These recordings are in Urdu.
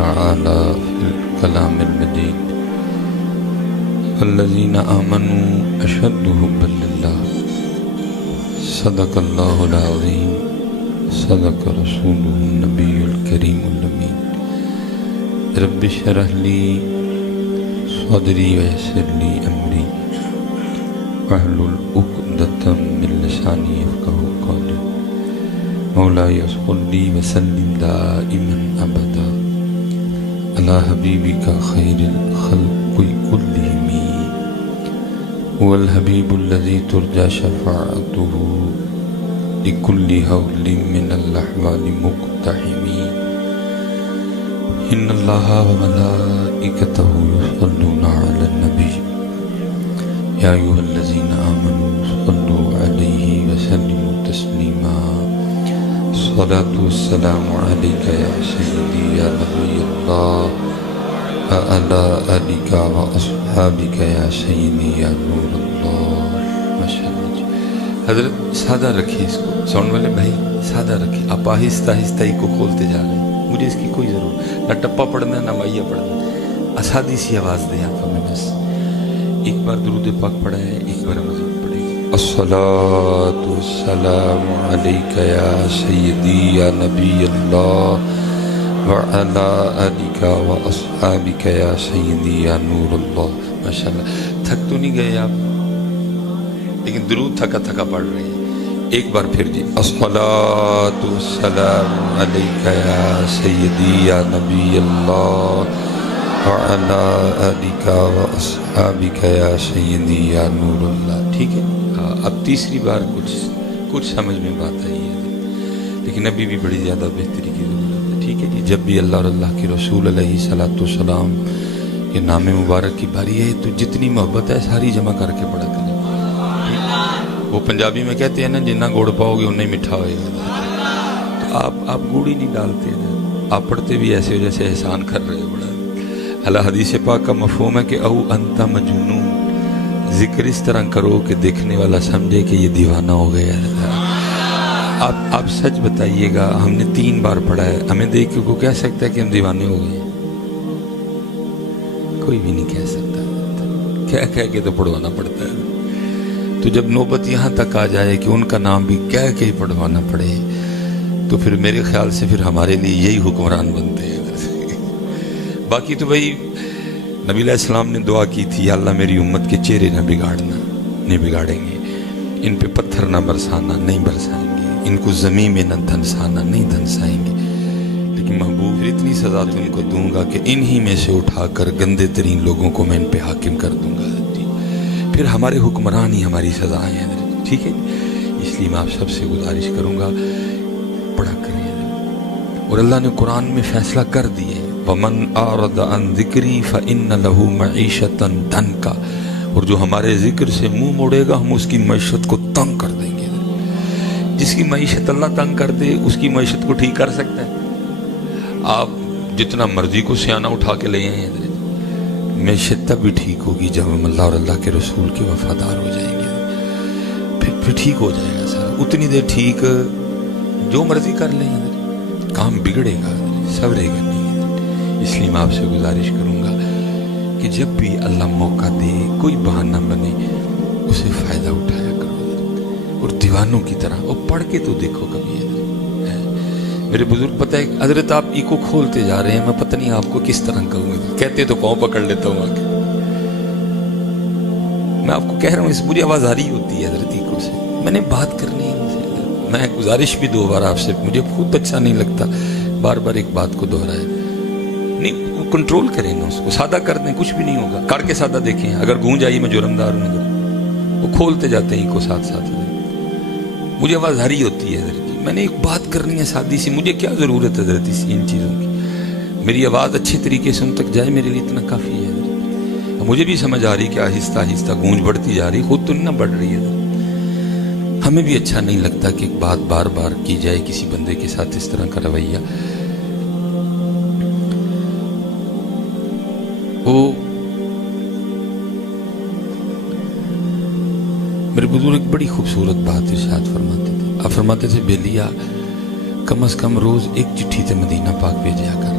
تعالى في الكلام المجيد الذين آمنوا أشد حبا لله صدق الله العظيم صدق رسوله النبي الكريم الأمين رب اشرح لي صدري ويسر لي أمري واحلل عقدة من لساني يفقهوا قولي مولاي صل وسلم دائما أبدا على حبيبك خير الخلق كلهم هو الحبيب الذي ترجى شفاعته لكل هول من الأحوال مقتحم إن الله وملائكته يصلون على النبي يا أيها الذين آمنوا صلوا عليه وسلموا تسليما الصلاة والسلام عليك يا سيدي يا نبي الله وعلى آلك وأصحابك يا سيدي يا نور الله ماشاءاللہ جی حضرت سادہ رکھیے اس کو ساؤنڈ والے بھائی سادہ رکھیے آپ آہستہ آہستہ ہی کو کھولتے جا رہے ہیں مجھے اس کی کوئی ضرورت نہ ٹپا پڑھنا نہ وائیا پڑھنا اسادی سی آواز دیں آپ ہمیں بس ایک بار درود پاک پڑھا ہے ایک بار مزید پڑھے الصلاة والسلام علیک یا سیدی یا نبی اللہ وعلا آلک واصحابک یا سیدی یا نور اللہ ماشاءاللہ تھک تو نہیں گئے آپ لیکن درود تھکا تھکا پڑھ رہے ہیں ایک بار پھر جی الصلاة والسلام علیک یا سیدی یا نبی اللہ وعلا آلک واصحابک یا سیدی یا نور اللہ ٹھیک ہے اب تیسری بار کچھ سمجھ میں بات آئی ہے لیکن ابھی بھی بڑی زیادہ بہتری کی ضرورت ہے ٹھیک ہے جی جب بھی اللہ اور اللہ کے رسول علیہ السلام کے نام مبارک کی باری ہے تو جتنی محبت ہے ساری جمع کر کے پڑھا کریں وہ پنجابی میں کہتے ہیں نا جتنا گوڑ پاؤ گے اتنا ہی میٹھا ہوئے گا تو آپ گوڑ ہی نہیں ڈالتے ہیں آپ پڑھتے بھی ایسے ہو جیسے احسان کر رہے ہو بڑا اللہ حدیث پاک کا مفہوم ہے کہ او انت مجنون ذکر اس طرح کرو کہ دیکھنے والا سمجھے کہ یہ دیوانہ ہو گیا ہے آپ سچ بتائیے گا ہم نے 3 بار پڑھا ہے ہمیں دیکھ کے کو کہہ سکتا ہے کہ ہم دیوانے ہو گئے ہیں کوئی بھی نہیں کہہ سکتا کہہ کے تو پڑھوانا پڑتا ہے تو جب نوبت یہاں تک آ جائے کہ ان کا نام بھی کہہ کے ہی پڑھوانا پڑے تو پھر میرے خیال سے پھر ہمارے لیے یہی حکمران بنتے ہیں باقی تو بھائی نبی علیہ السلام نے دعا کی تھی یا اللہ میری امت کے چہرے نہ بگاڑنا نہیں بگاڑیں گے ان پہ پتھر نہ برسانا نہیں برسائیں گے ان کو زمین میں نہ دھنسانا نہیں دھنسائیں گے لیکن محبوب پھر اتنی سزا تو ان کو دوں گا کہ انہی میں سے اٹھا کر گندے ترین لوگوں کو میں ان پہ حاکم کر دوں گا پھر ہمارے حکمران ہی ہماری سزائیں ہیں ٹھیک ہے اس لیے میں آپ سب سے گزارش کروں گا پڑھا کریں اور اللہ نے قرآن میں فیصلہ کر دیے وَمَنْ أَعْرَضَ عَنْ ذِكْرِي فَإِنَّ لَهُ مَعِيشَةً ضَنْكَ اور جو ہمارے ذکر سے منہ موڑے گا ہم اس کی معیشت کو تنگ کر دیں گے جس کی معیشت اللہ تنگ کر دے اس کی معیشت کو ٹھیک کر سکتا ہے آپ جتنا مرضی کو سیانہ اٹھا کے لے آئیں معیشت تب بھی ٹھیک ہوگی جب ہم اللہ اور اللہ کے رسول کے وفادار ہو جائیں گے پھر ٹھیک ہو جائے گا سارا اتنی دیر ٹھیک جو مرضی کر لیں کام بگڑے گا سورے گا نہیں اس لیے میں آپ سے گزارش کروں گا کہ جب بھی اللہ موقع دے کوئی بہانہ بنے اسے فائدہ اٹھایا کرو اور دیوانوں کی طرح وہ پڑھ کے تو دیکھو کبھی میرے بزرگ پتہ ہے حضرت آپ ای کو کھولتے جا رہے ہیں میں پتہ نہیں آپ کو کس طرح کہوں گا کہتے تو پاؤں پکڑ لیتا ہوں آگے میں آپ کو کہہ رہا ہوں اس مجھے آواز آ رہی ہوتی ہے حضرت ای کو سے میں نے بات کرنی ہے میں گزارش بھی 2 بار آپ سے مجھے خود اچھا نہیں لگتا بار بار ایک بات کو دہرائے نہیں کنٹرول کریں نا اس کو سادہ کر دیں کچھ بھی نہیں ہوگا کر کے سادہ دیکھیں اگر گونج آئی میں جرمدار ہوں وہ کھولتے جاتے ہیں کو ساتھ ساتھ مجھے آواز آ رہی ہوتی ہے حضرت میں نے ایک بات کرنی ہے سادی سی مجھے کیا ضرورت ہے حضرت ان چیزوں کی میری آواز اچھے طریقے سے ان تک جائے میرے لیے اتنا کافی ہے مجھے بھی سمجھ آ رہی کہ آہستہ آہستہ گونج بڑھتی جا رہی خود تو نہیں نہ بڑھ رہی ہے ہمیں بھی اچھا نہیں لگتا کہ ایک بات بار بار کی جائے کسی بندے کے ساتھ اس طرح کا رویہ میرے بزرگ ایک بڑی خوبصورت بات ارشاد فرماتے تھے آپ فرماتے تھے بیلیا کم از کم روز ایک چٹھی تے مدینہ پاک بھیجیا کر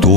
2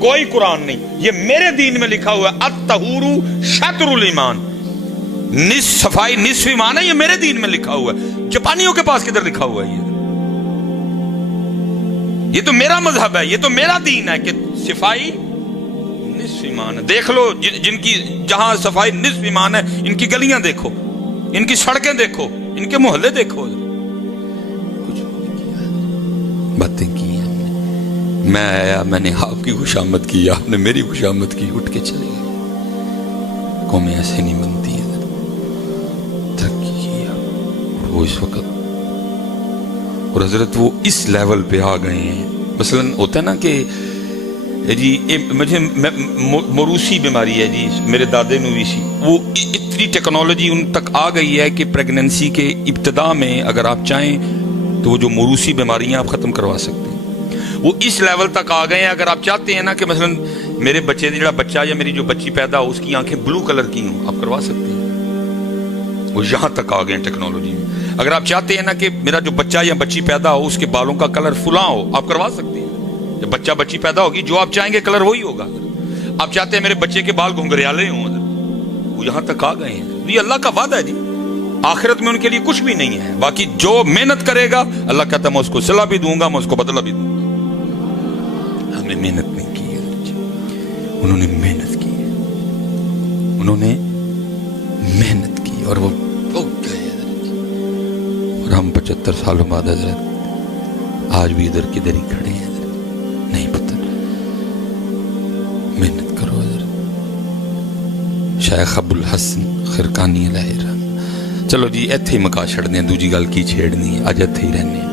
کوئی قرآن نہیں. یہ میرے دین میں لکھا ہوا ہے الطہور شطر الایمان. نصف صفائی نصف ایمان ہے، یہ میرے دین میں لکھا ہوا ہے. جاپانیوں کے پاس کدھر لکھا ہوا ہے؟ یہ تو میرا مذہب ہے، یہ تو میرا دین ہے کہ صفائی نصف ایمان ہے. دیکھ لو جن کی جہاں صفائی نصف ایمان ہے، ان کی گلیاں دیکھو، ان کی سڑکیں دیکھو، ان کے محلے دیکھو. کچھ باتیں کی ہم نے، میں آیا، میں نے آپ کی خوشامد کی، آپ نے میری خوشامد کی، اٹھ کے چلے گئے. قومیں ایسے نہیں بنتی ہیں. ترقی کیا وہ اس وقت، اور حضرت وہ اس لیول پہ آ گئے ہیں. مثلا ہوتا ہے نا کہ جی مجھے موروثی بیماری ہے جی، میرے دادے نو بھی سی. وہ اتنی ٹیکنالوجی ان تک آ گئی ہے کہ پریگننسی کے ابتدا میں اگر آپ چاہیں تو وہ جو موروثی بیماریاں آپ ختم کروا سکتے ہیں. وہ اس لیول تک آ گئے ہیں. اگر آپ چاہتے ہیں نا کہ مثلا میرے بچے جڑا بچہ یا میری جو بچی پیدا ہو اس کی آنکھیں بلو کلر کی ہوں، آپ کروا سکتے ہیں. وہ یہاں تک آ گئے ہیں ٹیکنالوجی میں. اگر آپ چاہتے ہیں نا کہ میرا جو بچہ یا بچی پیدا ہو اس کے بالوں کا کلر فلاں ہو، آپ کروا سکتے ہیں. جب بچہ بچی پیدا ہوگی جو آپ چاہیں گے کلر وہی ہوگا. آپ چاہتے ہیں میرے بچے کے بال گھنگریالے ہوں، وہ یہاں تک آ گئے ہیں. یہ اللہ کا وعدہ ہے جی، آخرت میں ان کے لیے کچھ بھی نہیں ہے. باقی جو محنت کرے گا اللہ کہتا ہے میں اس کو صلہ بھی دوں گا، میں اس کو بدلہ بھی دوں گا. ہم نے محنت نہیں کی ہے، انہوں نے محنت کی ہے، انہوں نے محنت کی اور وہ گئے. اور ہم 75 سالوں بعد حضرت آج بھی ادھر کدھر ہی کھڑے ہیں. نہیں پتہ، محنت کرو حضرت. شیخ ابو الحسن خرقانی علیہ الرحمہ. چلو جی ایتھے ہی مکا چھڑنے ہیں، دوجی گل کی چھیڑنی ہے، آج ایتھے ہی رہنے ہیں.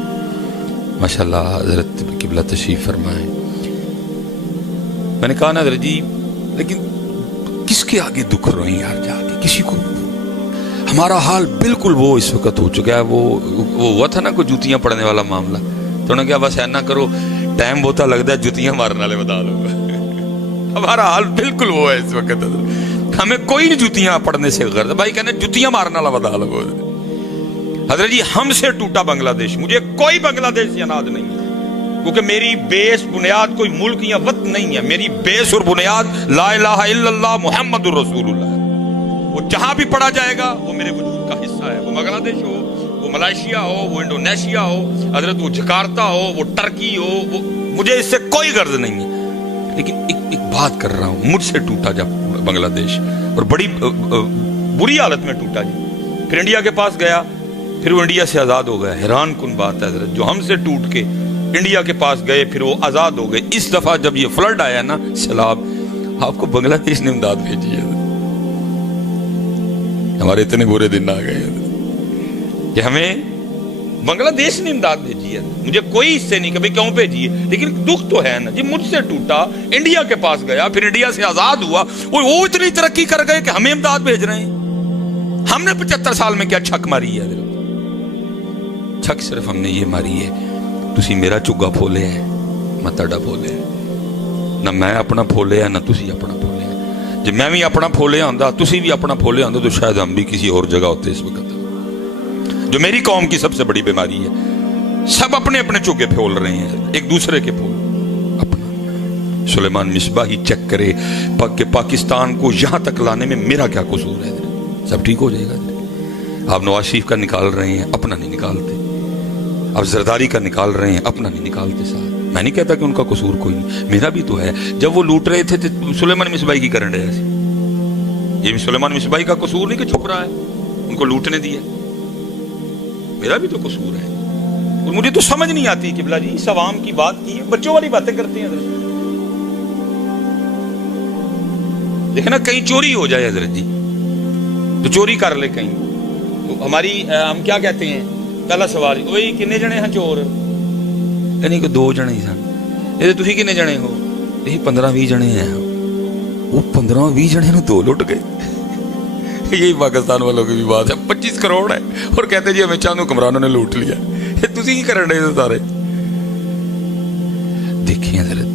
ماشاءاللہ حضرت قبلہ تشریف فرمائیں. میں نے کہا نا حضرت جی لیکن کس کے آگے دکھ روئیں یار جا کے، کسی کو. ہمارا حال بالکل وہ اس وقت ہو چکا ہے. وہ ہوا تھا نا کوئی جوتیاں پڑنے والا معاملہ، تو انہوں نے کہا بس اینا کرو، ٹائم بہتا لگتا ہے جوتیاں مارنے والے بتا دو. ہمارا حال بالکل وہ ہے اس وقت. ہمیں کوئی نہیں جوتیاں پڑھنے سے غرض، بھائی کہنے جوتیاں مارنے والا بتا دو. حضرت جی ہم سے ٹوٹا بنگلہ دیش، مجھے کوئی بنگلہ دیش یاد نہیں ہے، کیونکہ میری بیس بنیاد کوئی ملک یا وطن نہیں ہے. میری بیس اور بنیاد لا الہ الا اللہ محمد الرسول اللہ ہے. وہ جہاں بھی پڑھا جائے گا وہ میرے وجود کا حصہ ہے. وہ بنگلہ دیش ہو، وہ ملائیشیا ہو، وہ انڈونیشیا ہو، حضرت وہ جکارتا ہو، وہ ٹرکی ہو، وہ مجھے اس سے کوئی غرض نہیں ہے. لیکن ایک بات کر رہا ہوں، مجھ سے ٹوٹا جب بنگلہ دیش، اور بڑی بری حالت میں ٹوٹا جی. پھر انڈیا کے پاس گیا، پھر وہ انڈیا سے آزاد ہو گیا. حیران کن بات ہے حضرت، جو ہم سے ٹوٹ کے انڈیا کے پاس گئے پھر وہ آزاد ہو گئے. اس دفعہ جب یہ فلڈ آیا نا، سیلاب، آپ کو بنگلہ دیش نے امداد بھیجی ہے. ہمارے اتنے برے دن آ گئے کہ ہمیں بنگلہ دیش نے امداد بھیجی ہے. مجھے کوئی اس سے نہیں کبھی کیوں بھیجی ہے، لیکن دکھ تو ہے نا جی. مجھ سے ٹوٹا، انڈیا کے پاس گیا، پھر انڈیا سے آزاد ہوا، وہ اتنی ترقی کر گئے کہ ہمیں امداد بھیج رہے ہیں. ہم نے 75 سال میں کیا چھک ماری ہے؟ چھک صرف ہم نے یہ ماری ہے، تسی میرا چگا پھولے ہے، میں تڑا پھولے ہے. نہ میں اپنا پھولے ہے، نہ تسی اپنا پھولے ہے. جب میں بھی اپنا پھولے آندا، تسی بھی اپنا پھولے آندا، تو شاید ہم بھی کسی اور جگہ ہوتے اس وقت. جو میری قوم کی سب سے بڑی بیماری ہے، سب اپنے اپنے چوکے پھول رہے ہیں، ایک دوسرے کے پھول اپنا. سلیمان مصباحی چیک کرے کہ پاکستان کو یہاں تک لانے میں میرا کیا قصور ہے. سب ٹھیک ہو جائے گا. آپ نواز شریف کا نکال رہے ہیں، اپنا نہیں نکالتے. آپ زرداری کا نکال رہے ہیں، اپنا نہیں نکالتے. ساتھ میں نہیں کہتا کہ ان کا قصور کوئی نہیں، میرا بھی تو ہے. جب وہ لوٹ رہے تھے سلیمان مصباحی کی کرن رہے تھے. یہ سلیمان مصباحی کا قصور نہیں کہ چھپ رہا ہے، ان کو لوٹنے دیا. میرا بھی تو قصور ہے. اور مجھے تو سمجھ نہیں آتی کہ بلا جی اس عوام کی بات کی ہے، بچوں والی باتیں کرتے ہیں حضرت. دیکھنا کہیں چوری ہو جائے حضرت جی، تو چوری کر لے کہیں، تو ہماری ہم کیا کہتے ہیں، پہلا سوال وہی کنے جنے ہیں چور؟ یعنی کہ 2 جنے ہی سن. یہ تسی کنے جنے ہو؟ یہ 15-20 جنے ہیں. وہ 15-20 جنے نے 2 لٹ گئے. یہی پاکستان والوں کی بھی بات ہے. 25 کروڑ ہے اور کہتے جی ہمیں چاند حکمرانوں نے لوٹ لیا. تسی کی کرن رہے سارے؟ دیکھیں حضرت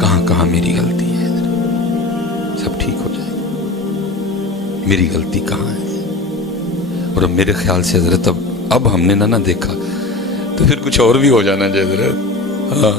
کہاں کہاں میری غلطی ہے حضرت. سب ٹھیک ہو جائے. میری غلطی کہاں ہے؟ اور اب میرے خیال سے حضرت اب ہم نے نہ دیکھا تو پھر کچھ اور بھی ہو جانا چاہیے حضرت. ہاں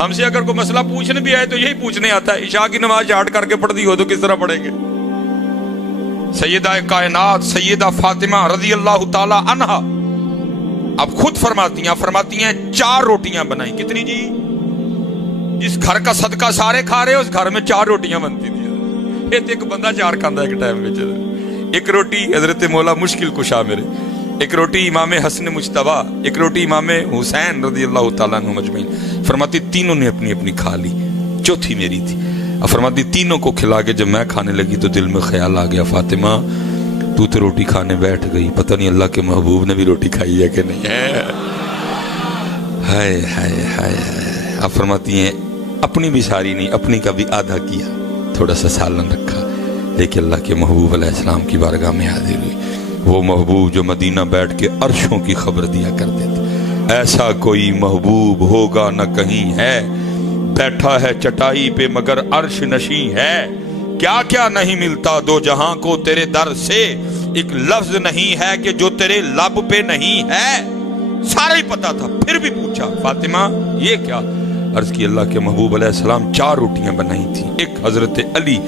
ہم سے اگر کوئی مسئلہ پوچھنے بھی آئے تو یہی پوچھنے آتا ہے عشاء کی نماز چاٹ کر کے پڑھ دی ہو تو کس طرح پڑھیں گے؟ سیدہ کائنات سیدہ فاطمہ رضی اللہ تعالی عنہا اب خود فرماتی ہیں 4 روٹیاں بنائی. کتنی جی؟ جس گھر کا صدقہ سارے کھا رہے اس گھر میں 4 روٹیاں بنتی تھی. ایک بندہ 4 کھاندہ ایک ٹائم میں. ایک روٹی حضرت مولا مشکل کشا میرے، ایک روٹی امام حسن مجتبیٰ، ایک روٹی امام حسین رضی اللہ تعالیٰ عنہ مجمعین. فرماتی تینوں نے اپنی اپنی کھا لی، چوتھی میری تھی. اب فرماتی تینوں کو کھلا کے جب میں کھانے لگی تو دل میں خیال آ گیا فاطمہ تو روٹی کھانے بیٹھ گئی، پتہ نہیں اللہ کے محبوب نے بھی روٹی کھائی ہے کہ نہیں ہے. ہائے ہائے ہائے. اب فرماتی ہیں اپنی بھی ساری نہیں، اپنی کا بھی آدھا کیا، تھوڑا سا سالن رکھا، لیکن اللہ کے محبوب علیہ السلام کی بارگاہ میں حاضر ہوئی. وہ محبوب جو مدینہ بیٹھ کے عرشوں کی خبر دیا کرتے تھے. ایسا کوئی محبوب ہوگا نہ کہیں ہے، بیٹھا ہے چٹائی پہ مگر عرش نشیں ہے. کیا کیا نہیں ملتا دو جہاں کو تیرے در سے، ایک لفظ نہیں ہے کہ جو تیرے لب پہ نہیں ہے. سارا ہی پتا تھا، پھر بھی پوچھا فاطمہ یہ کیا؟ عرض کی اللہ کے محبوب علیہ السلام 4 روٹیاں بنائی تھیں، ایک حضرت علی،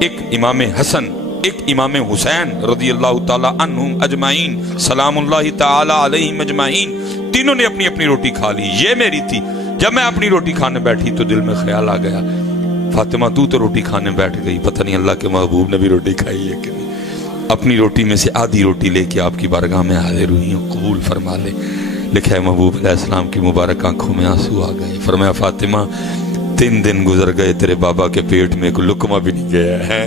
ایک امام حسن، ایک امام حسین رضی اللہ تعالی عنہم اجمعین سلام اللہ تعالی علیہم اجمعین. تینوں نے اپنی اپنی روٹی کھا لی، یہ میری تھی. جب میں اپنی روٹی کھانے بیٹھی تو دل میں خیال آ گیا فاطمہ تو روٹی کھانے بیٹھ گئی، پتہ نہیں اللہ کے محبوب نے بھی روٹی کھائی ہے کہ نہیں. اپنی روٹی میں سے آدھی روٹی لے کے آپ کی بارگاہ میں حاضر ہوئی ہوں، قبول فرما لے. لکھا ہے محبوب علیہ السلام کی مبارک آنکھوں میں آنسو آ گئے. فرمایا فاطمہ 3 دن گزر گئے تیرے بابا کے پیٹ میں کوئی لقمہ بھی نہیں گیا ہے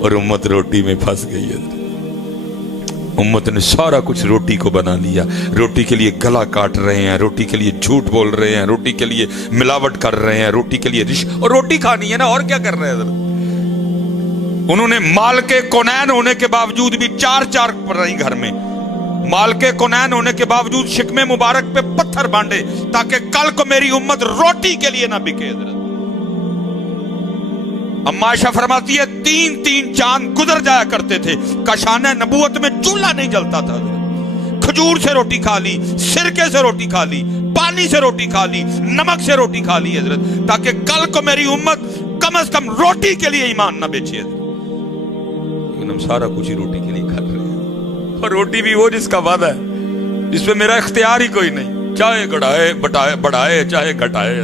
اور امت روٹی میں پھنس گئی ہے. امت نے سارا کچھ روٹی کو بنا لیا، روٹی کے لیے گلا کاٹ رہے ہیں، روٹی کے لیے جھوٹ بول رہے ہیں، روٹی کے لیے ملاوٹ کر رہے ہیں، روٹی کے لیے اور روٹی کھانی ہے نا، اور کیا کر رہے ہیں. انہوں نے مال کے کونین ہونے کے باوجود بھی 4 پڑھ رہی گھر میں، مال کے کونین ہونے کے باوجود شکم مبارک پہ پتھر بانڈے تاکہ کل کو میری امت روٹی کے لیے نہ بکے. اما عائشہ فرماتی ہے 3 چاند گزر جایا کرتے تھے، کاشانہ نبوت میں چولہا نہیں جلتا تھا. کھجور سے روٹی کھا لی، سرکے سے روٹی کھا لی، پانی سے روٹی کھا لی، نمک سے روٹی کھا لی حضرت، تاکہ کل کو میری امت کم از کم روٹی کے لیے ایمان نہ بیچے. لیکن ہم سارا کچھ ہی روٹی کے لیے کھا رہے ہیں، اور روٹی بھی وہ جس کا وعدہ ہے، جس پہ میرا اختیار ہی کوئی نہیں، چاہے بڑھائے چاہے گھٹائے،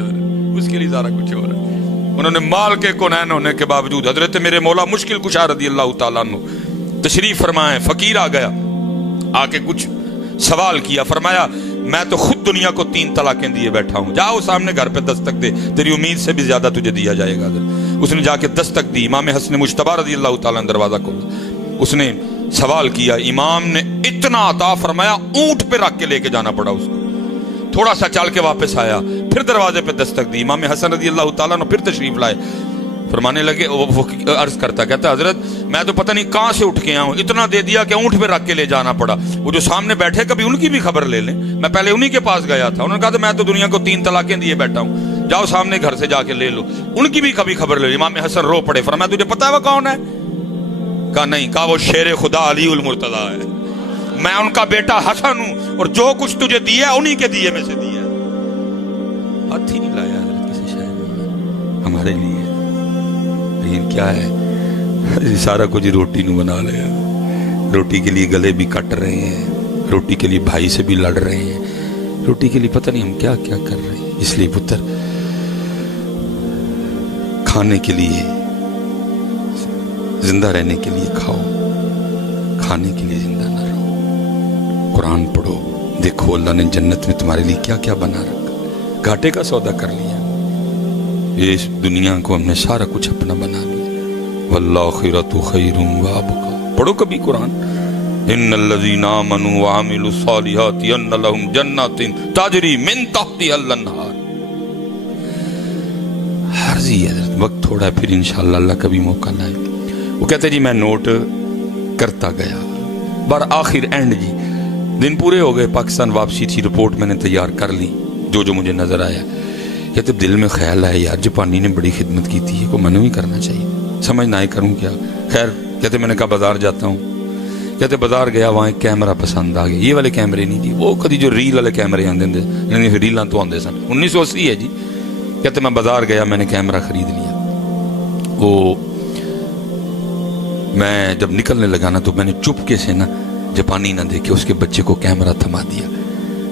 اس کے لیے سارا کچھ ہو رہا ہے. انہوں نے مال کے کونین ہونے کے باوجود حضرت میرے مولا مشکل کشا رضی اللہ تعالیٰ عنہ تشریف فرمائے. فقیر آ گیا، آ کے کچھ سوال کیا. فرمایا میں تو خود دنیا کو 3 طلاقیں دیے بیٹھا ہوں، جاؤ سامنے گھر پہ دستک دے، تیری امید سے بھی زیادہ تجھے دیا جائے گا. اس نے جا کے دستک دی، امام حسن مجتبیٰ رضی اللہ تعالیٰ عنہ دروازہ کھولا. اس نے سوال کیا، امام نے اتنا عطا فرمایا اونٹ پہ رکھ کے لے کے جانا پڑا اس کو. تھوڑا سا چل کے واپس آیا، پھر دروازے پہ دستک دی. امام حسن رضی اللہ تعالیٰ نے پھر تشریف لائے. فرمانے لگے، وہ عرض کرتا کہتا حضرت میں تو پتہ نہیں کہاں سے اٹھ کے آیا ہوں، اتنا دے دیا کہ اونٹ پہ رکھ کے لے جانا پڑا. وہ جو سامنے بیٹھے کبھی ان کی بھی خبر لے لیں، میں پہلے انہی کے پاس گیا تھا. انہوں نے کہا تھا میں تو دنیا کو 3 طلاقیں دیے بیٹھا ہوں، جاؤ سامنے گھر سے جا کے لے لو، ان کی بھی کبھی خبر لے لو. امام حسن رو پڑے. فرمایا تجھے پتا ہے وہ کون ہے؟ کہا نہیں. کہا وہ شیر خدا علی المرتضیٰ ہے، میں ان کا بیٹا حسن ہوں، اور جو کچھ تجھے دیا انہی کے دیے میں سے دیا. ہاتھ ہی نہیں لایا حضرت کسی شاعر نے ہمارے لیے، لیکن کیا ہے سارا کچھ روٹی نو بنا لیا. روٹی کے لیے گلے بھی کٹ رہے ہیں، روٹی کے لیے بھائی سے بھی لڑ رہے ہیں، روٹی کے لیے پتہ نہیں ہم کیا کیا کر رہے ہیں. اس لیے پتر کھانے کے لیے، زندہ رہنے کے لیے کھاؤ، کھانے کے لیے زندہ نہ رہو. قرآن پڑھو، دیکھو اللہ نے جنت میں تمہارے لیے کیا کیا بنا رکھا. گھاٹے کا سودا کر لیا، اس دنیا کو ہم نے سارا کچھ اپنا بنا لیا. والآخرۃ خیر وابقیٰ. پڑھو کبھی قرآن. ان الذین آمنوا وعملوا الصالحات ان لهم جنات تجری من تحتها الانہار. عرضی حضرت وقت تھوڑا ہے، پھر انشاءاللہ اللہ کبھی موقع لائے. وہ کہتے جی میں نوٹ کرتا گیا، بار آخر اینڈ جی دن پورے ہو گئے، پاکستان واپسی تھی، رپورٹ میں نے تیار کر لی جو مجھے نظر آیا. کہتے دل میں خیال آیا یار جاپانی نے بڑی خدمت کی تھی، کو منع ہی کرنا چاہیے، سمجھ نہ آئے کروں کیا. خیر کہتے میں نے کہا بازار جاتا ہوں. کہتے بازار گیا، وہاں ایک کیمرہ پسند آ گیا. یہ والے کیمرے نہیں جی، وہ کدی جو ریل والے کیمرے آندے یعنی ریلاں تو آندے سن، 1980 ہے جی. کہتے میں بازار گیا, میں نے کیمرہ خرید لیا. وہ میں جب نکلنے لگا نا تو میں نے چپکے سے نا جاپانی نہ دیکھے اس کے بچے کو کیمرہ تھما دیا.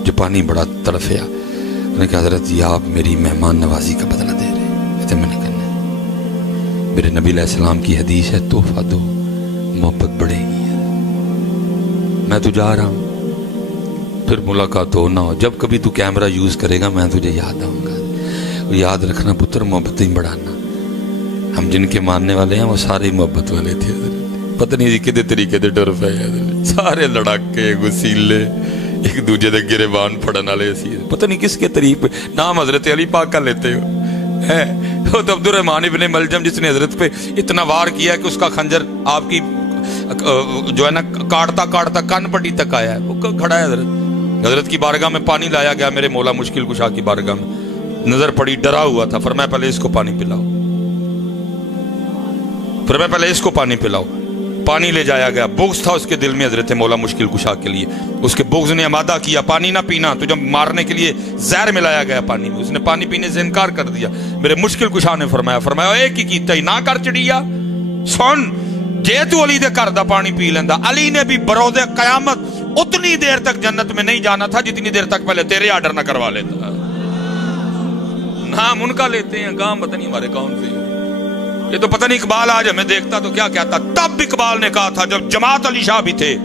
جاپانی بڑا تڑفیا, میں نے کہا حضرت جی آپ میری مہمان نوازی کا بدلہ دے رہے ہیں. کہتے میں نے کرنا ہے, میرے نبی علیہ السلام کی حدیث ہے تحفہ دو محبت بڑھے گی. میں تو جا رہا ہوں, پھر ملاقات ہو نہ ہو, جب کبھی تو کیمرہ یوز کرے گا میں تجھے یاد آؤں گا. یاد رکھنا پتر محبتیں بڑھانا. ہم جن کے ماننے والے ہیں وہ سارے محبت والے تھے. پتہ نہیں کدے طریقے دے ڈر پے سارے لڑاکے غسیلے ایک دوجے دے گریبان پھڑن والے سی. پتہ نہیں کس کے طریقے نام حضرت علی پاک کا لیتے ہو ہے. وہ تو عبد الرحمن ابن ملجم جس نے حضرت پہ اتنا وار کیا کہ اس کا خنجر آپ کی جو ہے نا کاٹتا کاٹتا کان پٹی تک آیا ہے. وہ کھڑا ہے حضرت کی بارگاہ میں پانی لایا گیا, میرے مولا مشکل کشا کی بارگاہ میں نظر پڑی, ڈرا ہوا تھا. فرمایا پہلے اس کو پانی پلاؤ, فرمایا پہلے اس کو پانی پلاؤ. پانی لے جایا گیا. بغض تھا اس کے دل میں حضرت مولا مشکل کشا کے لیے. اس کے بغض نے آمادہ کیا پانی نہ پینا, تو جب مارنے کے لیے زہر ملایا گیا پانی میں, اس نے پانی پینے سے انکار کر دیا. میرے مشکل کشا نے فرمایا ایک ہی کیتا ہی نہ کر چڑیا. سن جے تو علی دے گھر دا پانی پی لیندا, علی نے بھی بروز قیامت اتنی دیر تک جنت میں نہیں جانا تھا جتنی دیر تک پہلے تیرے آرڈر نہ کروا لیتا. نام ان کا لیتے ہیں, گام پتہ نہیں ہمارے کون سے. یہ تو پتہ نہیں اقبال آج ہمیں دیکھتا تو کیا کہتا. تب اقبال نے کہا تھا جب جماعت علی شاہ بھی تھے,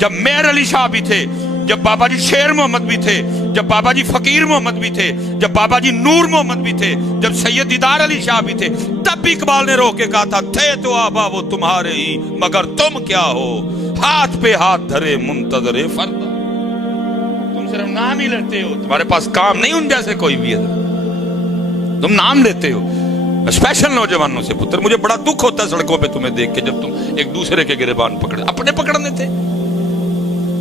جب میر علی شاہ بھی تھے, جب بابا جی شیر محمد بھی تھے, جب بابا جی فقیر محمد بھی تھے, جب بابا جی نور محمد بھی تھے, جب سید دیدار علی شاہ بھی تھے, تب بھی اقبال نے رو کے کہا تھا تھے تو آبا وہ تمہارے ہی مگر تم کیا ہو, ہاتھ پہ ہاتھ دھرے منتظر فردا. تم صرف نام ہی لیتے ہو, تمہارے پاس کام نہیں ان جیسے کوئی بھی ہے, تم نام لیتے ہو. اسپیشل نوجوانوں سے پتر مجھے بڑا دکھ ہوتا ہے سڑکوں پہ تمہیں دیکھ کے, جب تم ایک دوسرے کے گریبان پکڑے. اپنے پکڑنے تھے.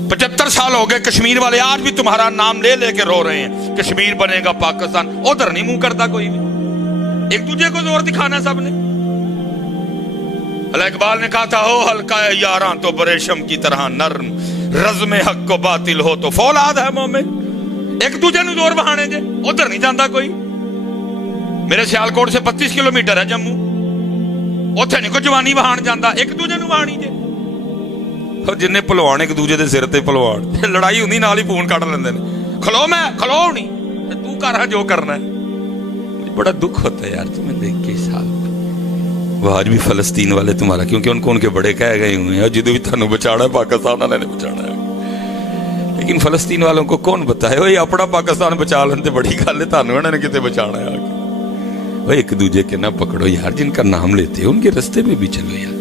75 سال ہو گئے کشمیر والے آج بھی تمہارا نام لے لے کے رو رہے ہیں, کشمیر بنے گا پاکستان. ادھر نہیں منہ کرتا کوئی بھی, ایک دوسرے کو زور دکھانا سب نے. اللہ اقبال نے کہا تھا ہو ہلکا ہے یاراں تو بریشم کی طرح نرم, رزم حق کو باطل ہو تو فولاد ہے مومن. ایک دوسرے نو زور بہانے جے, ادھر نہیں جانتا کوئی. میرے سیالکوٹ سے 32 کلومیٹر ہے جموں, اتنے نہیں کوئی جوانی بہان جانا, ایک دوسرے نو بہانی جے. جن پلوان ایک دوسرے دے سر تے پلوان, لڑائی ہوندی نال ہی فون کٹ لیندے نے. کھلو میں کھلو نہیں, تو کر جو کرنا ہے. بڑا دکھ ہوتا ہے یار تمہیں دیکھ کے سال. وہ آج بھی فلسطین والے تمہارا, کیونکہ ان کو ان کے بڑے کہہ گئے ہوئے ہیں, اور جدو بھی تھانوں بچانا ہے پاکستان والے نے بچانا ہے. لیکن فلسطین والوں کو کون بتائے وہ اپنا پاکستان بچا لیں بڑی گل ہے, تھانوں انہوں نے کتے بچانا ہے. وہ ایک دوسرے کے نہ پکڑو یار, جن کا نام لیتے ان کے رستے میں بھی چلو یار.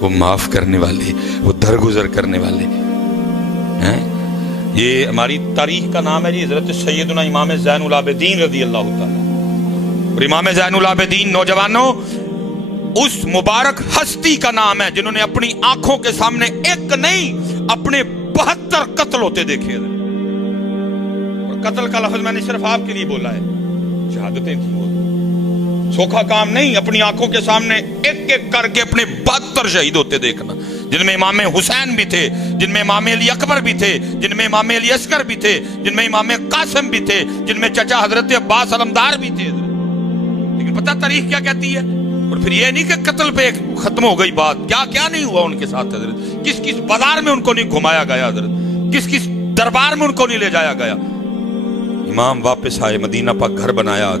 وہ معاف کرنے والے, وہ درگزر کرنے والے ہیں. یہ ہماری تاریخ کا نام ہے جی حضرت سیدنا امام زین العابدین رضی اللہ تعالیٰ. اور امام زین العابدین نوجوانوں اس مبارک ہستی کا نام ہے جنہوں نے اپنی آنکھوں کے سامنے ایک نہیں اپنے 72 قتل ہوتے دیکھے. اور قتل کا لفظ میں نے صرف آپ کے لیے بولا ہے, شہادتیں تھیں. سوکھا کام نہیں, اپنی آنکھوں کے سامنے ایک ایک کر کے اپنے 72 شہید ہوتے دیکھنا, جن میں امام حسین بھی تھے, جن میں امام علی اکبر بھی تھے, جن میں امام علی اصغر بھی تھے, جن میں امام قاسم بھی تھے, جن میں چچا حضرت عباس علمدار بھی تھے. لیکن پتہ تاریخ کیا کہتی ہے. اور پھر یہ نہیں کہ قتل پہ ختم ہو گئی بات, کیا کیا نہیں ہوا ان کے ساتھ حضرت. کس کس بازار میں ان کو نہیں گھمایا گیا حضرت, کس کس دربار میں ان کو نہیں لے جایا گیا. امام واپس آئے, مدینہ پاک گھر بنایا.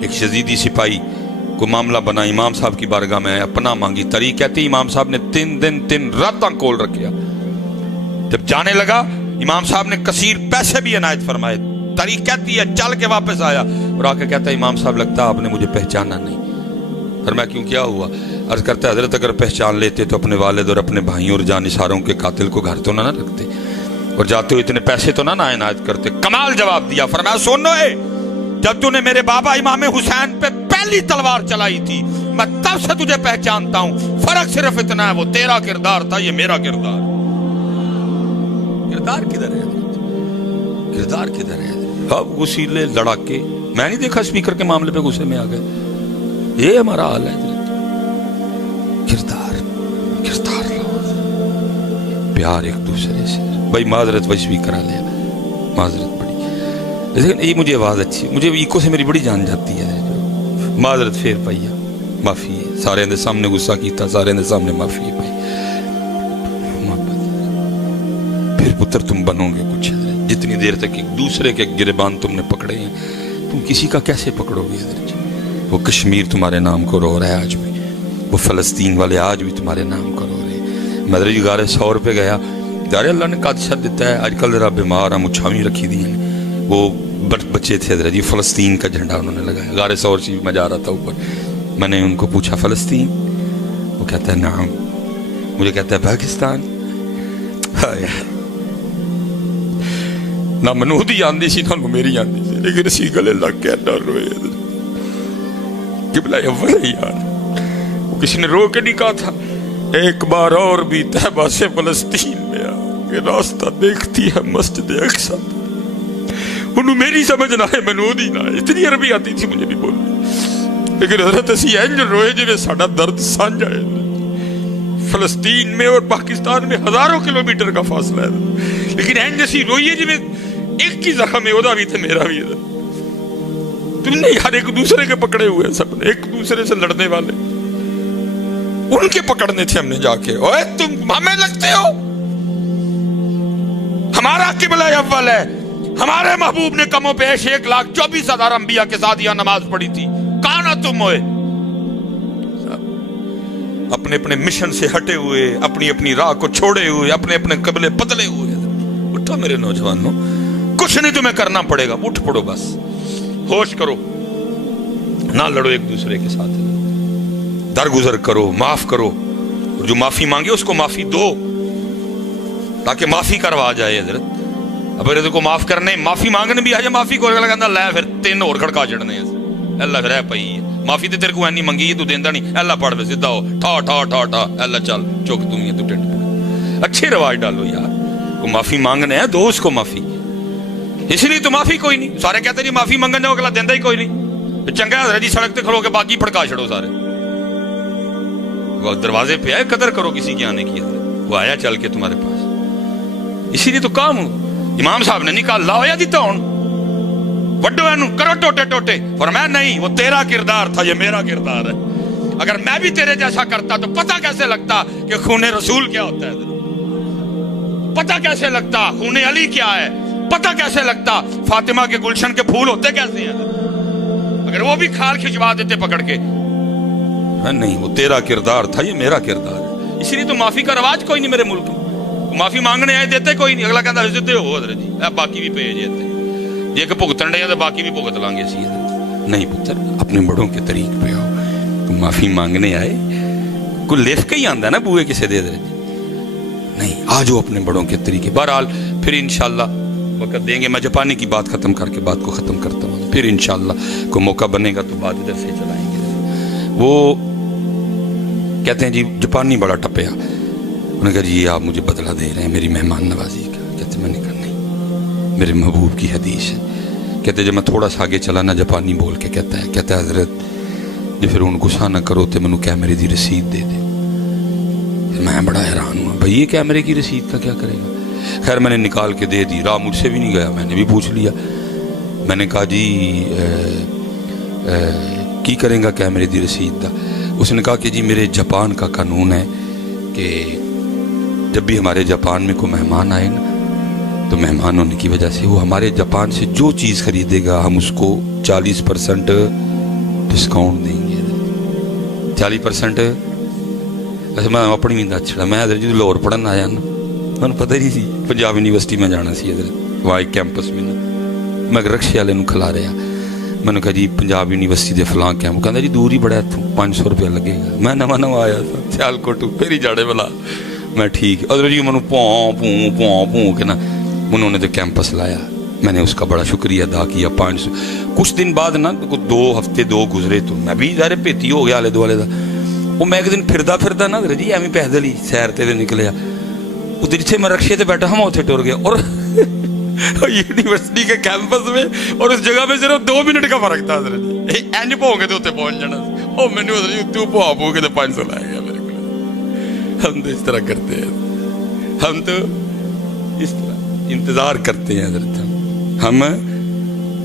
ایک یزیدی سپاہی کو معاملہ بنا, امام صاحب کی بارگاہ میں آیا, پناہ مانگی. تاریخ کہتی امام صاحب نے 3 دن 3 راتاں کول رکھیا. جب جانے لگا امام صاحب نے کثیر پیسے بھی عنایت فرمائے. تاریخ کہتی ہے چل کے واپس آیا اور آ کے کہتا ہے امام صاحب لگتا آپ نے مجھے پہچانا نہیں. فرمایا کیوں کیا ہوا؟ عرض کرتا ہے حضرت اگر پہچان لیتے تو اپنے والد اور اپنے بھائیوں اور جانثاروں کے قاتل کو گھر تو نہ رکھتے, اور جاتے ہوئے اتنے پیسے تو نہ عنایت کرتے. کمال جواب دیا. فرمایا سنو اے, جب تو نے میرے بابا امام حسین پہ پہلی تلوار چلائی تھی میں تب سے تجھے پہچانتا ہوں. فرق صرف اتنا ہے, وہ تیرا کردار تھا, یہ میرا کردار. کردار کدھر ہے؟ کردار کدھر ہے؟ اب غسیلے لڑاکے, میں نہیں دیکھا اسپیکر کے معاملے پہ غصے میں آ گئے. یہ ہمارا حال ہے. کردار کردار پیار ایک دوسرے سے. بھائی معذرت, وہی اسپیکر آ لیا, معذرت. لیکن یہ مجھے آواز اچھی، مجھے ایکو سے میری بڑی جان جاتی ہے. معذرت پھر پائی معافی ہے، سارے دے سامنے غصہ کیتا، سارے دے سامنے معافی ہے. پھر پتر تم بنو گے کچھ. جتنی دیر تک ایک دوسرے کے گریبان تم نے پکڑے ہیں، تم کسی کا کیسے پکڑو گے؟ وہ کشمیر تمہارے نام کو رو رہا ہے آج بھی، وہ فلسطین والے آج بھی تمہارے نام کو رو رہے ہیں. مدر جی گارے 100 روپے گیا، گارے اللہ نے قادشہ دیتا ہے. آج کل ذرا بیمار ہیں، مچھاویں رکھی دی ہیں. وہ بچے تھے حضرت جی، فلسطین کا جھنڈا انہوں نے لگایا. گارے 100 سے میں جا رہا تھا اوپر، میں نے ان کو پوچھا فلسطین؟ وہ کہتا ہے نعم. مجھے کہتا ہے پاکستان. نہ منودی آندی سی، نہ میری آندی سی، لیکن اسی گلے لگ کے نہ روئے. قبلہ اول ہے یار. وہ کسی نے رو کے نہیں کہا تھا ایک بار اور بھی طیبہ سے فلسطین میں آ کہ راستہ دیکھتی ہے مسجد اقصی. انہوں میری سمجھ نہ ہے، منودی نہ ہے. اتنی عربی آتی تھی مجھے بھی بولنے، لیکن حضرت اسی اینج روئے جی ساڑا درد سانجا ہے. فلسطین میں اور پاکستان میں ہزاروں کلومیٹر کا فاصلہ ہے، لیکن اینج اسی روئیے جی میں ایک کی زخم ہے، ادا بھی تھے میرا بھی. تم نے یار ایک دوسرے کے پکڑے ہوئے، سب نے ایک دوسرے سے لڑنے والے، ان کے پکڑنے تھے ہم نے جا کے. اوے تم ہمیں لگتے ہو، ہمارا قبلہ اول ہے. ہمارے محبوب نے کم و بیش 1,24,000 انبیاء کے ساتھ یہاں نماز پڑھی تھی. کہاں نہ تم ہوئے اپنے اپنے مشن سے ہٹے ہوئے، اپنی اپنی راہ کو چھوڑے ہوئے، اپنے اپنے قبلے بدلے ہوئے. اٹھو میرے نوجوانوں، کچھ نہیں تمہیں کرنا پڑے گا، اٹھ پڑو، بس ہوش کرو، نہ لڑو ایک دوسرے کے ساتھ، درگزر کرو، معاف کرو. اور جو معافی مانگے اس کو معافی دو تاکہ معافی کروا جائے. حضرت اب اگر کو معاف کرنے معافی مانگنے بھی آ جائے، معافی کو کہتا لے پھر 3 اور کھڑکا چڑھنے. اللہ پھر پئی ہے معافی تے تیرے کو اینی منگی تو دیندا نہیں. اللہ پڑھ پہ سیدھا ہو، ٹھا ٹھا ٹھا ٹھا، اللہ چل چک تم یہ تو ٹنڈ پڑ. اچھے رواج ڈالو یار. کو معافی مانگنے ہے دو اس کو معافی، اس لیے تو معافی کوئی نہیں. سارے کہتے جی معافی منگن جاؤ، اگلا دیندا ہی کوئی نہیں. چنگا حضرت جی سڑک تے کھڑو کے باقی پھڑکا چھڑو سارے. وہ دروازے پہ آئے، قدر کرو کسی کے آنے کی. وہ آیا چل کے تمہارے پاس، اسی لیے تو کام امام صاحب نے نہیں کہا لاؤ یا دیتا ہوں وڈو اینو کرو ٹوٹے ٹوٹے. فرمایا نہیں، وہ تیرا کردار تھا، یہ میرا کردار ہے. اگر میں بھی تیرے جیسا کرتا تو پتہ کیسے لگتا کہ خون رسول کیا ہوتا ہے، پتہ کیسے لگتا خون علی کیا ہے، پتہ کیسے لگتا فاطمہ کے گلشن کے پھول ہوتے کیسے ہیں. اگر وہ بھی کھال کھچوا دیتے پکڑ کے. نہیں، وہ تیرا کردار تھا، یہ میرا کردار ہے. اسی لیے تو معافی کا رواج کوئی نہیں میرے ملک میں. معافی مانگنے آئے دیتے کوئی نہیں. اگلا کہتا ہے ہو حضرت جی باقی بھی پے جاتے یہ کہ بھگتن ڈے تو باقی بھی بھگت لیں گے. اسی نہیں پتر، اپنے بڑوں کے طریق پہ ہو. معافی مانگنے آئے کوئی لکھ کے ہی آندا نا بوئے کسے دے دے نہیں، آ جاؤ اپنے بڑوں کے طریقے. بہرحال پھر انشاءاللہ وقت دیں گے. میں جاپانی کی بات ختم کر کے بات کو ختم کرتا ہوں. پھر انشاءاللہ کوئی موقع بنے گا تو بات ادھر سے چلائیں گے. وہ کہتے ہیں جی جاپانی بڑا ٹپیا. انہوں نے کہا جی آپ مجھے بدلہ دے رہے ہیں میری مہمان نوازی کا. کہتے میں نے کہا نہیں، میرے محبوب کی حدیث ہے. کہتے جب میں تھوڑا سا آگے چلا نا جاپانی بول کے کہتا ہے حضرت جی پھر ان غصہ نہ کرو تو منو کیمرے دی رسید دے دے. میں بڑا حیران ہوا، بھائی یہ کیمرے کی رسید کا کیا کرے گا. خیر میں نے نکال کے دے دی. راہ مجھ سے بھی نہیں گیا، میں نے بھی پوچھ لیا. میں نے کہا جی کی کریں گا کیمرے دی رسید دا. اس نے کہا کہ جی میرے جاپان کا قانون ہے کہ جب بھی ہمارے جاپان میں کوئی مہمان آئے نا تو مہمان ہونے کی وجہ سے وہ ہمارے جاپان سے جو چیز خریدے گا ہم اس کو 40% ڈسکاؤنٹ دیں گے. 40%. ویسے میں اپنی بھی دس چھڑا، میں حضرت جی لاہور پڑھن آیا نا، میں پتہ ہی نہیں سی پنجاب یونیورسٹی میں جانا سی. حضرت وہاں ایک کیمپس میں نا میں رکشے والے کھلا رہا. میں نے کہا جی پنجاب یونیورسٹی دے فلاں کیمپ. کہتا جی دور ہی بڑا اتوں 500 روپیہ لگے گا. میں نواں آیا تھا سیال کوٹو پھر ہی جاڑے والا. میں ٹھیک حضرت جی منو پوں کے نا انہوں نے تو کیمپس لایا. میں نے اس کا بڑا شکریہ ادا کیا. 500 کچھ دن بعد نا 2 ہفتے گزرے تو میں بھی ظاہر پیتی ہو گیا آلے دوالے دا. وہ میں ایک دن پھردا نا حضرت جی ایویں پیدل ہی سیر تے نکلیا. ادھر جتھے میں رکشے تے بیٹھا ہوں اتنے ٹر گیا. اور یونیورسٹی کے کیمپس میں اور اس جگہ میں صرف 2 منٹ کا فرق تھا. حضرت جی اینج پو کے تو اتنے پہنچ جانا. اور میں نے حضرت جی اتنے پو کے تو 500 لایا گیا میرے کو. ہم تو اس طرح کرتے ہیں، ہم تو اس طرح انتظار کرتے ہیں حضرت. ہم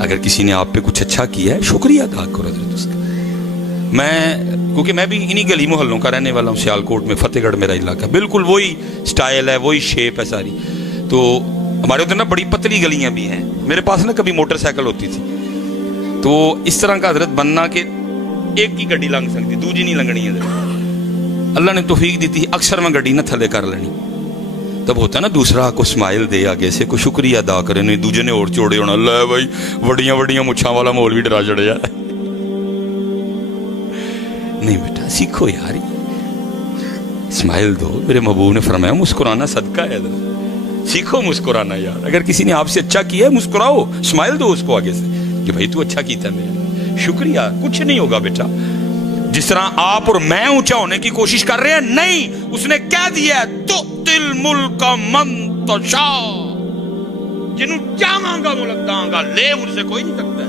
اگر کسی نے آپ پہ کچھ اچھا کیا ہے شکریہ ادا کرو حضرت اس کا. کیونکہ میں بھی انہی گلی محلوں کا رہنے والا ہوں, سیالکوٹ میں, فتح گڑھ میرا علاقہ, بالکل وہی سٹائل ہے, وہی شیپ ہے ساری. تو ہمارے ادھر نا بڑی پتلی گلیاں بھی ہیں. میرے پاس نا کبھی موٹر سائیکل ہوتی تھی, تو اس طرح کا حضرت بننا کہ ایک کی گڈی لنگ سکتی, دوجی نہیں لنگنی ہے. اللہ نے توفیق دی تھی, اکثر میں گڈی نہ تھلے کر لینی. تب ہوتا ہے نا دوسرا کو اسمائل دے آگے سے, کو شکریہ ادا کرے, نہیں دوجے نے اور چوڑے ہونا, اللہ بھائی وڈیاں وڈیاں مچھاں والا مول بھی ڈرا چڑھیا. نہیں بیٹا سیکھو یار, اسمائل دو. میرے محبوب نے فرمایا مسکرانا صدقہ ہے, سیکھو مسکرانا یار. اگر کسی نے آپ سے اچھا کیا ہے مسکراؤ, اسمائل دو اس کو آگے سے کہ بھائی تو اچھا کیتا ہے میرا, شکریہ. کچھ نہیں ہوگا بیٹا. جس طرح آپ اور میں اونچا ہونے کی کوشش کر رہے ہیں, نہیں, اس نے کہہ دیا ہے تؤتی الملک من تشاء, جنوں چاہاں گا ملک داں گا, لے مجھ سے کوئی نہیں سکتا ہے.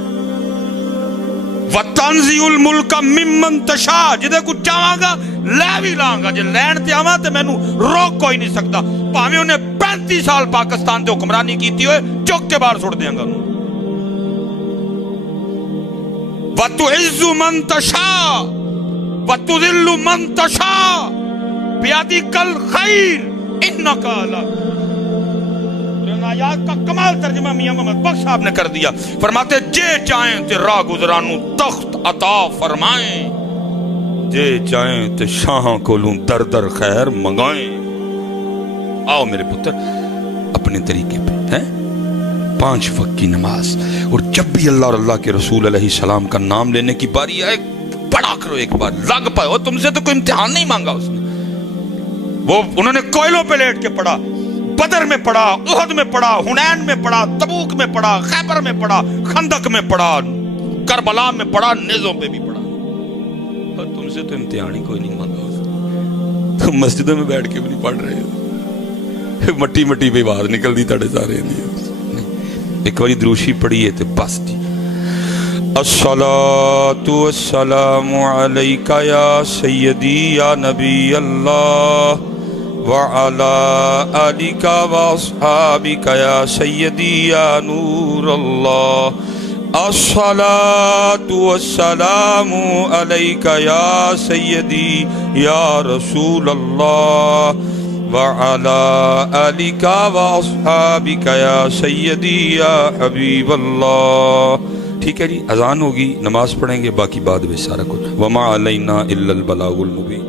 وَتَنزِعُ الْمُلْكَ مِمَّن تَشَاءُ, جدے کو چاہاں گا لے بھی لاں گا. جے لین تے آواں تے مینوں روک کوئی نہیں سکتا, بھاویں انہیں 35 سال پاکستان تے حکمرانی کیتی ہوئے, چوک کے باہر چھوڑ دیاں گا. وَتُعِزُّ مَن تَشَاءُ وَتُذِلُّ مَن تَشَاءُ بِيَدِكَ الْخَيْرُ إِنَّكَ عَلَىٰ. آیات کا کمال ترجمہ میاں محمد بخش صاحب نے کر دیا. فرماتے جے چاہیں تے راہ گزرانوں تخت عطا فرمائیں, جے چاہیں تے شاہاں کولوں در در خیر منگائیں. آؤ میرے پتر اپنے طریقے پہ ہیں, 5 وقت کی نماز, اور جب بھی اللہ اور اللہ کے رسول علیہ السلام کا نام لینے کی باری آئے پڑھا کرو ایک بار, لگ پائے. اور تم سے تو کوئی امتحان نہیں مانگا اس نے. وہ انہوں نے کوئلوں پہ لیٹ کے پڑھا, بدر میں پڑھا, احد میں پڑھا, حنین میں پڑھا, تبوک میں پڑھا, خیبر میں پڑھا, خندق میں پڑھا, کربلا میں پڑھا, نیزوں پہ بھی پڑھا. اور تم سے تو امتحان ہی کوئی نہیں مانگا اس نے. تم مسجدوں میں بیٹھ کے بھی نہیں پڑھ رہے ہو, مٹی مٹی پہ باہر نکل دی تڑے سارے. ایک باری دروشی پڑھی ہے تو بس جی. الصلاۃ والسلام علیک یا سیدی یا نبی اللہ وعلى آلك وأصحابك يا سيدي يا نور الله. الصلاة والسلام عليك يا سيدي يا رسول الله وعلى آلك وأصحابك يا سيدي يا حبيب الله. ٹھیک ہے جی, اذان ہوگی, نماز پڑھیں گے, باقی بعد میں سارا کچھ. وما علینا الا البلاغ المبین.